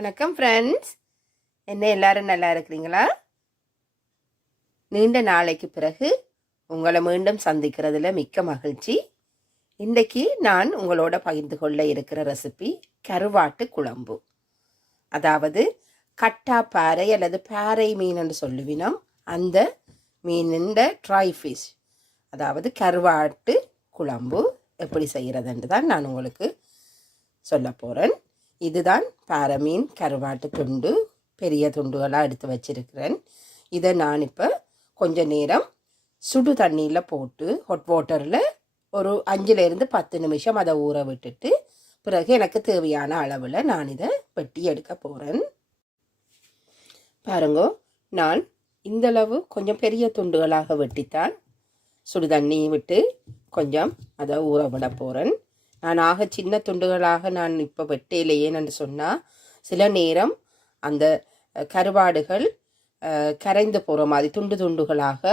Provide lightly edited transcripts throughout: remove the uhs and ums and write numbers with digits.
வணக்கம் ஃப்ரெண்ட்ஸ். என்ன எல்லாரும் நல்லா இருக்கிறீங்களா? நீண்ட நாளைக்கு பிறகு உங்களை மீண்டும் சந்திக்கிறதுல மிக்க மகிழ்ச்சி. இன்றைக்கு நான் உங்களோட பகிர்ந்து கொள்ள இருக்கிற ரெசிபி கருவாட்டு குழம்பு. அதாவது கட்டா பாறை அல்லது பாறை மீன் என்று சொல்லுவினோம். அந்த மீனின் ட்ரை ஃபிஷ், அதாவது கருவாட்டு குழம்பு எப்படி செய்கிறதுன்னு தான் நான் உங்களுக்கு சொல்ல போகிறேன். இதுதான் பாறை மீன் கருவாட்டு துண்டு, பெரிய துண்டுகளாக எடுத்து வச்சிருக்கிறேன். இதை நான் இப்போ கொஞ்ச நேரம் சுடு தண்ணியில் போட்டு ஹாட் வாட்டரில் ஒரு 5-10 நிமிஷம் அதை ஊற விட்டுட்டு பிறகு எனக்கு தேவையான அளவில் நான் இதை வெட்டி எடுக்க போகிறேன். பாருங்க, நான் இந்தளவு கொஞ்சம் பெரிய துண்டுகளாக வெட்டித்தான் சுடு தண்ணி விட்டு கொஞ்சம் அதை ஊற விட போகிறேன். நான் சின்ன துண்டுகளாக நான் இப்போ வெட்டையிலேயேன்னு சொன்னால் சில நேரம் அந்த கருவாடுகள் கரைந்து போகிற மாதிரி துண்டு துண்டுகளாக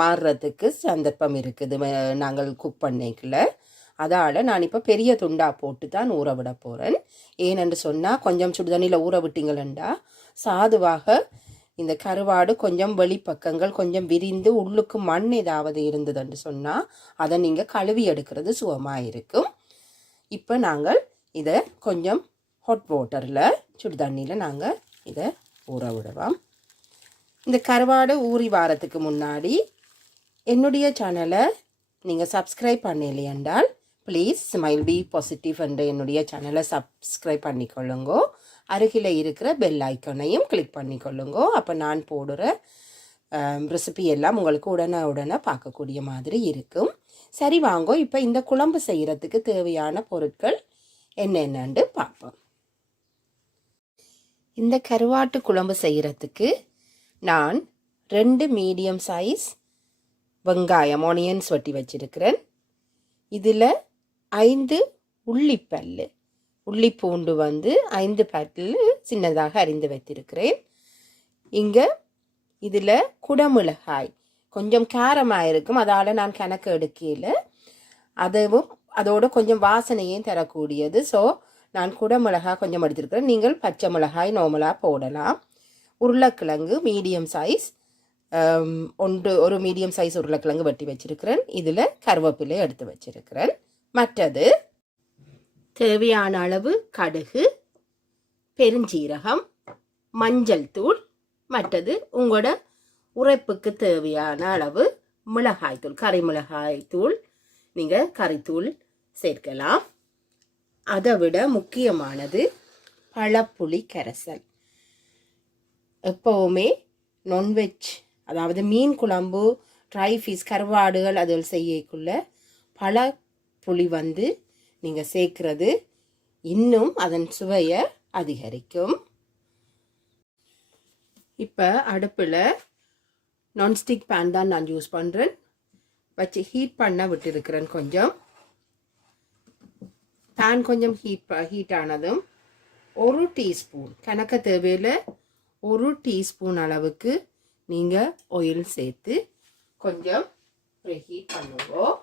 மாறுறதுக்கு சந்தர்ப்பம் இருக்குது நாங்கள் குக் பண்ணிக்கல. அதால் நான் இப்போ பெரிய துண்டாக போட்டு தான் ஊற விட போகிறேன். ஏனென்று சொன்னால் கொஞ்சம் சுடுதண்ணியில் ஊற விட்டீங்களா சாதுவாக இந்த கருவாடு கொஞ்சம் வெளிப்பக்கங்கள் கொஞ்சம் விரிந்து உள்ளுக்கு மண் ஏதாவது இருந்ததுன்னு சொன்னால் அதை நீங்கள் கழுவி எடுக்கிறது சுகமாக இருக்கும். இப்போ நாங்கள் இதை கொஞ்சம் ஹாட் வாட்டரில் சுடு தண்ணியில் நாங்கள் இதை ஊற விடுவோம். இந்த கருவாடு ஊறி வாரத்துக்கு முன்னாடி என்னுடைய சேனலை நீங்கள் சப்ஸ்கிரைப் பண்ணலையென்றால் ப்ளீஸ் ஸ்மைல் பி பாசிட்டிவ் என்ற என்னுடைய சேனலை சப்ஸ்கிரைப் பண்ணிக்கொள்ளுங்கோ. அருகில் இருக்கிற பெல் ஐக்கனையும் கிளிக் பண்ணிக்கொள்ளுங்கோ. அப்போ நான் போடுற ரெசிபி எல்லாம் உங்களுக்கு உடனே பார்க்கக்கூடிய மாதிரி இருக்கும். சரி வாங்கோ, இப்போ இந்த குழம்பு செய்கிறதுக்கு தேவையான பொருட்கள் என்னென்னு பார்ப்போம். இந்த கருவாட்டு குழம்பு செய்கிறதுக்கு நான் 2 மீடியம் சைஸ் வெங்காயம் ஆனியன்ஸ் வெட்டி வச்சிருக்கிறேன். இதில் 5 உள்ளிப்பல், உள்ளி பூண்டு 5 பல் சின்னதாக அரிந்து வைத்திருக்கிறேன். இங்கே இதில் குடமிளகாய் கொஞ்சம் காரமாக இருக்கும், அதால் நான் கணக்கு எடுக்கையில் அதுவும் அதோட கொஞ்சம் வாசனையும் தரக்கூடியது. ஸோ நான் குடமிளகாய் கொஞ்சம் எடுத்திருக்கிறேன். நீங்கள் பச்சை மிளகாய் நார்மலாக போடலாம். உருளைக்கிழங்கு மீடியம் சைஸ் ஒரு மீடியம் சைஸ் உருளைக்கிழங்கு வெட்டி வச்சிருக்கிறேன். இதில் கருவேப்பிலை எடுத்து வச்சிருக்கிறேன். மற்றது தேவையான அளவு கடுகு, பெருஞ்சீரகம், மஞ்சள் தூள், மற்றது உங்களோட உரைப்புக்கு தேவையான அளவு மிளகாய் தூள், கறி மிளகாய் தூள், நீங்கள் கறித்தூள் சேர்க்கலாம். அதை விட முக்கியமானது பழப்புளி கரைசல். எப்போவுமே நான்வெஜ், அதாவது மீன் குழம்பு, ட்ரை ஃபிஷ், கருவாடுகள் அதில் செய்யக்குள்ள பழப்புளி நீங்கள் சேர்க்கிறது இன்னும் அதன் சுவையை அதிகரிக்கும். இப்போ அடுப்பில் நான்ஸ்டிக் பேன் தான் நான் யூஸ் பண்ணுறேன். வச்சு ஹீட் பண்ண விட்டுருக்கிறேன். கொஞ்சம் பேன் கொஞ்சம் ஹீட் ஆனதும் 1 டீஸ்பூன் கணக்க தேவையில் 1 டீஸ்பூன் அளவுக்கு நீங்கள் ஆயில் சேர்த்து கொஞ்சம் ஹீட் பண்ணுவோம்.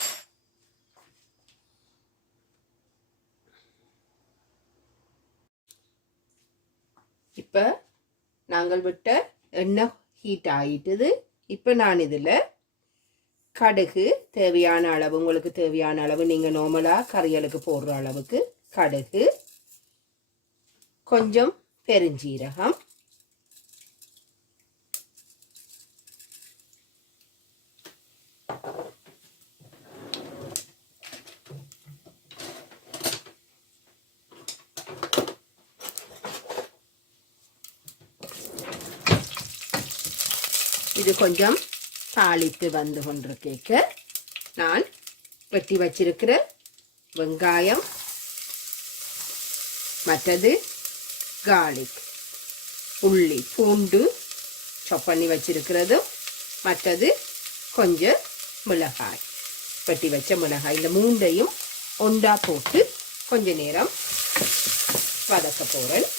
இப்போ நாங்கள் விட்ட எண்ணெய் ஹீட் ஆகிட்டுது. இப்போ நான் இதில் கடுகு தேவையான அளவு, உங்களுக்கு தேவையான அளவு, நீங்கள் நார்மலாக கறியலுக்கு போடுற அளவுக்கு கடுகு, கொஞ்சம் பெருஞ்சீரகம், இது கொஞ்சம் தாளித்து கொண்டிருக்க நான் வெட்டி வச்சிருக்கிற வெங்காயம், மற்றது கார்லிக், உள்ளி பூண்டு சாப் பண்ணி வச்சிருக்கிறதும், மற்றது கொஞ்சம் மிளகாய், வெட்டி வச்ச மிளகாய், இந்த 3ஐயும் ஒன்றா போட்டு கொஞ்ச நேரம் வதக்க போகிறேன்.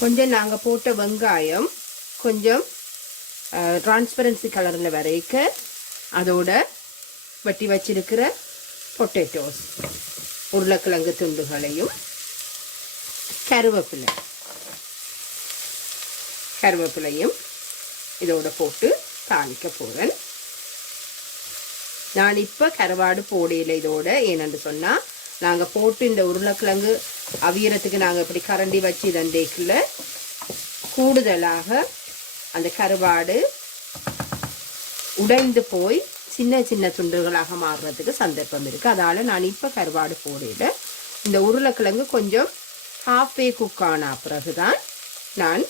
கொஞ்சம் நாங்கள் போட்ட வெங்காயம் கொஞ்சம் டிரான்ஸ்பரன்சி கலரில் வரைக்க அதோட வெட்டி வச்சிருக்கிற பொட்டேட்டோஸ் உருளைக்கிழங்கு துண்டுகளையும் கருவேப்பிலையும் இதோட போட்டு தாளிக்க போகிறேன். நான் இப்போ கருவாடு போடையில் இதோட ஏனென்று சொன்னால் நாங்கள் போட்டு இந்த உருளைக்கிழங்கு அவியறதுக்கு நாங்கள் இப்படி கரண்டி வச்சு இதண்டேக்குள்ள கூடுதலாக அந்த கருவாடு உடைந்து போய் சின்ன சின்ன துண்டுகளாக மாறுறதுக்கு சந்தர்ப்பம் இருக்குது. அதால் நான் இப்போ கருவாடு போடையில் இந்த உருளைக்கிழங்கு கொஞ்சம் ஹாஃப்வே குக் ஆன பிறகுதான் நான்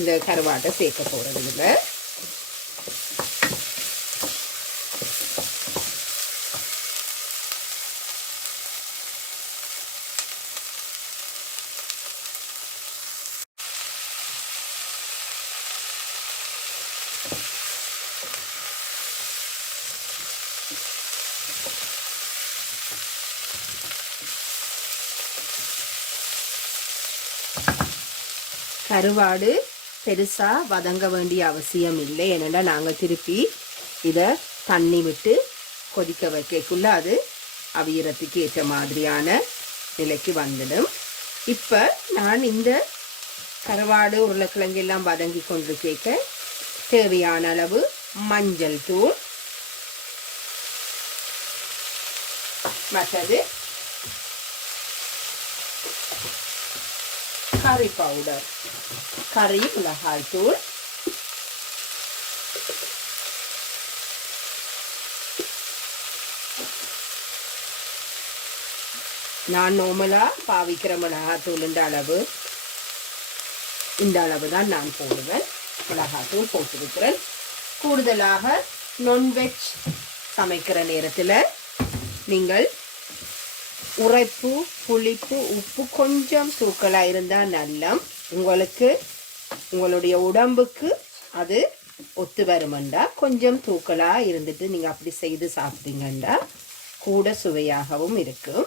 இந்த கருவாட்டை சேர்க்க போகிறது. இதில் கருவாடு பெருசாக வதங்க வேண்டிய அவசியம் இல்லை. ஏன்னா நாங்கள் திருப்பி இதை தண்ணி விட்டு கொதிக்க வைக்கக்குள்ள அது அவியறதுக்கு ஏற்ற மாதிரியான நிலைக்கு வந்துடும். இப்போ நான் இந்த கருவாடு உருளைக்கிழங்கு எல்லாம் வதங்கி கொண்டு கேட்க தேவையான அளவு மஞ்சள் தூள், மற்றது கறி பவுடர், கறி மிளகாய் தூள், நான் நார்மலாக பாவிக்கிற மிளகாய் தூள் அளவு இந்த அளவு தான் நான் போடுவேன். மிளகாய் தூள் போட்டிருக்கிறேன். கூடுதலாக நான்வெஜ் சமைக்கிற நேரத்தில் நீங்கள் உரைப்பு, புளிப்பு, உப்பு கொஞ்சம் தூக்கலாக இருந்தால் நல்லா உங்களுடைய உடம்புக்கு அது ஒத்து வருமெண்டா. கொஞ்சம் தூக்கலாக இருந்துட்டு நீங்கள் அப்படி செய்து சாப்பிட்டீங்கன்னா கூட சுவையாகவும் இருக்கும்.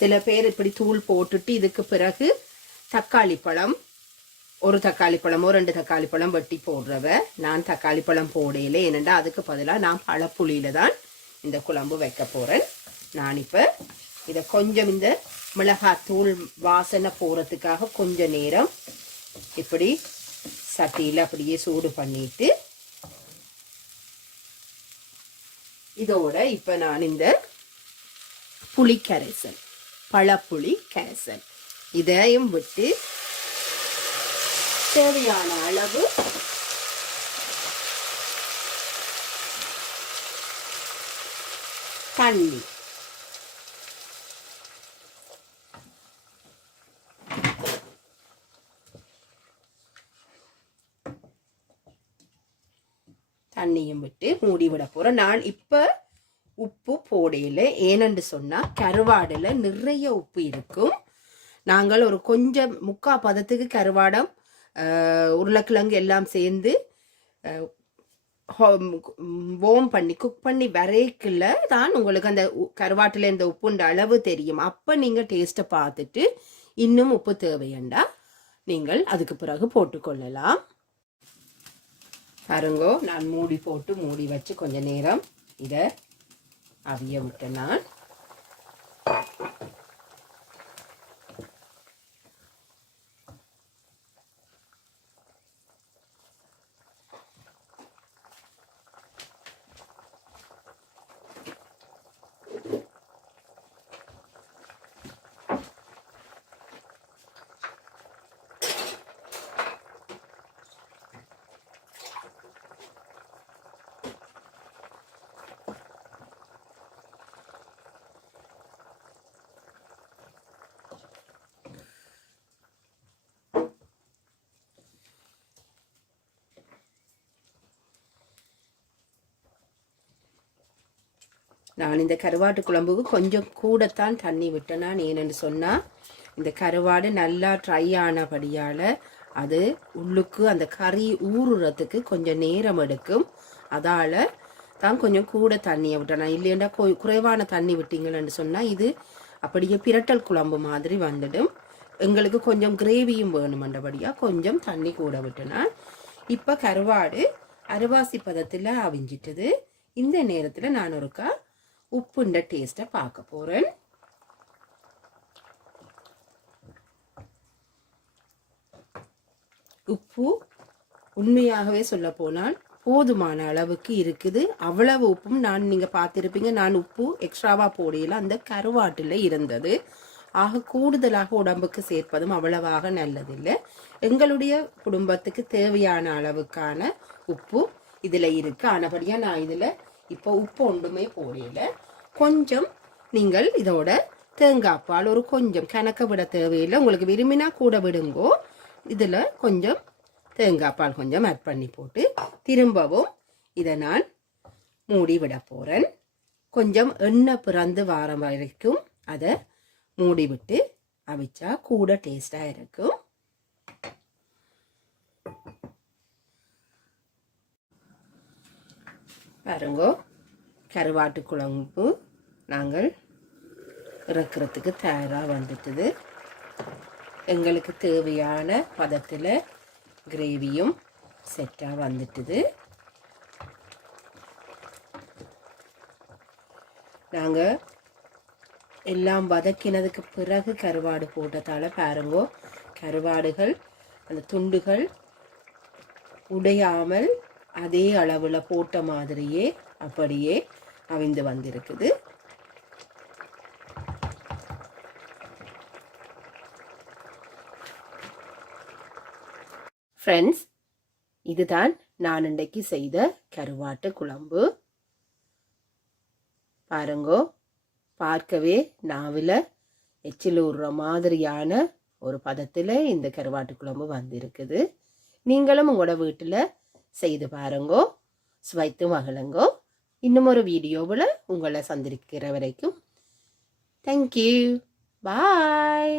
சில பேர் இப்படி தூள் போட்டுட்டு இதுக்கு பிறகு தக்காளி பழம், ஒரு தக்காளி பழமோ 2 தக்காளி பழம் வெட்டி போடுறவ. நான் தக்காளி பழம் போடையில, ஏனெண்டா அதுக்கு பதிலாக நான் பழப்புளியில தான் இந்த குழம்பு வைக்க போகிறேன். நான் இப்போ இதை கொஞ்சம் இந்த மிளகாத்தூள் வாசனை போகிறதுக்காக கொஞ்சம் நேரம் இப்படி சட்டியில் அப்படியே சூடு பண்ணிட்டு இதோட இப்போ நான் இந்த புளிக்கரைசல், பழப்புளி கரைசல் இதையும் விட்டு தேவையான அளவு தண்ணி, தண்ணியும் விட்டு மூடி விட போறேன். நான் இப்ப உப்பு போடையில, ஏனென்று சொன்னா கருவாடுல நிறைய உப்பு இருக்கும். நாங்கள் ஒரு கொஞ்சம் 3/4 பதத்துக்கு கருவாடம் உருளைக்கிழங்கு எல்லாம் சேர்ந்து வார்ம் பண்ணி குக் பண்ணி வரைக்குள்ள தான் உங்களுக்கு அந்த கருவாட்டில் இந்த உப்புன்ற அளவு தெரியும். அப்போ நீங்கள் டேஸ்ட்டை பார்த்துட்டு இன்னும் உப்பு தேவையண்டா நீங்கள் அதுக்கு பிறகு போட்டுக்கொள்ளலாம். பாருங்கோ, நான் மூடி போட்டு மூடி வச்சு கொஞ்ச நேரம் இதை அவிய விட்டேன். நான் இந்த கருவாட்டு குழம்புக்கு கொஞ்சம் கூடத்தான் தண்ணி விட்டேன். நான் ஏனென்று சொன்னால் இந்த கருவாடு நல்லா ட்ரை ஆனபடியால் அது உள்ளுக்கு அந்த கறி ஊறுறதுக்கு கொஞ்சம் நேரம் எடுக்கும். அதால் தான் கொஞ்சம் கூட தண்ணியை விட்டேன். இல்லையண்டா குறைவான தண்ணி விட்டீங்கன்னு சொன்னால் இது அப்படியே பிரட்டல் குழம்பு மாதிரி வந்துடும். எங்களுக்கு கொஞ்சம் கிரேவியும் வேணுமென்றபடியாக கொஞ்சம் தண்ணி கூட விட்டுனா. இப்போ கருவாடு அரைவாசி பதத்தில் அவிஞ்சிட்டது. இந்த நேரத்தில் நான் ஒருக்கா உப்புண்ட டேஸ்ட்டை பார்க்க போகிறேன். உப்பு உண்மையாகவே சொல்ல போனால் போதுமான அளவுக்கு இருக்குது. அவ்வளவு உப்பும் நீங்கள் பார்த்துருப்பீங்க, நான் உப்பு எக்ஸ்ட்ராவாக போடையில் அந்த கருவாட்டில் இருந்தது. ஆக கூடுதலாக உடம்புக்கு சேர்ப்பதும் அவ்வளவாக நல்லதில்லை. எங்களுடைய குடும்பத்துக்கு தேவையான அளவுக்கான உப்பு இதில் இருக்குது. ஆனபடியாக நான் இதில் இப்போ உப்பு ஒன்றுமே போடையில. கொஞ்சம் நீங்கள் இதோட தேங்காய் பால் ஒரு கொஞ்சம் கணக்க விட தேவையில்லை, உங்களுக்கு விரும்பினா கூட விடுங்கோ. இதில் கொஞ்சம் தேங்காய் பால் கொஞ்சம் ஆட் பண்ணி போட்டு திரும்பவும் இதை நான் மூடி விட போகிறேன். கொஞ்சம் எண்ணெய் பிறந்து வாரம் வரைக்கும் அதை மூடி விட்டு அவிச்சா கூட டேஸ்டாக இருக்கும். பாருங்கோ, கருவாட்டு குழம்பு நாங்கள் இறக்கிறதுக்கு தயாராக வந்துட்டுது. எங்களுக்கு தேவையான பதத்தில் கிரேவியும் செட்டாக வந்துட்டுது. நாங்கள் எல்லாம் வதக்கினதுக்கு பிறகு கருவாடு போட்டதால் பாருங்கோ, கருவாடுகள் அந்த துண்டுகள் உடையாமல் அதே அளவில் போட்ட மாதிரியே அப்படியே அவிந்து வந்திருக்குது. ஃப்ரெண்ட்ஸ், இதுதான் நான் இன்றைக்கு செய்த கருவாட்டு குழம்பு. பாருங்கோ, பார்க்கவே நாவில் எச்சில் ஊறுற மாதிரியான ஒரு பதத்தில் இந்த கருவாட்டு குழம்பு வந்திருக்குது. நீங்களும் உங்களோட வீட்டில் செய்து பாருங்கோ, சுவைத்து மகிழுங்கோ. இன்னும் ஒரு வீடியோவில் உங்களை சந்திக்கிற வரைக்கும் தேங்க்யூ, பாய்.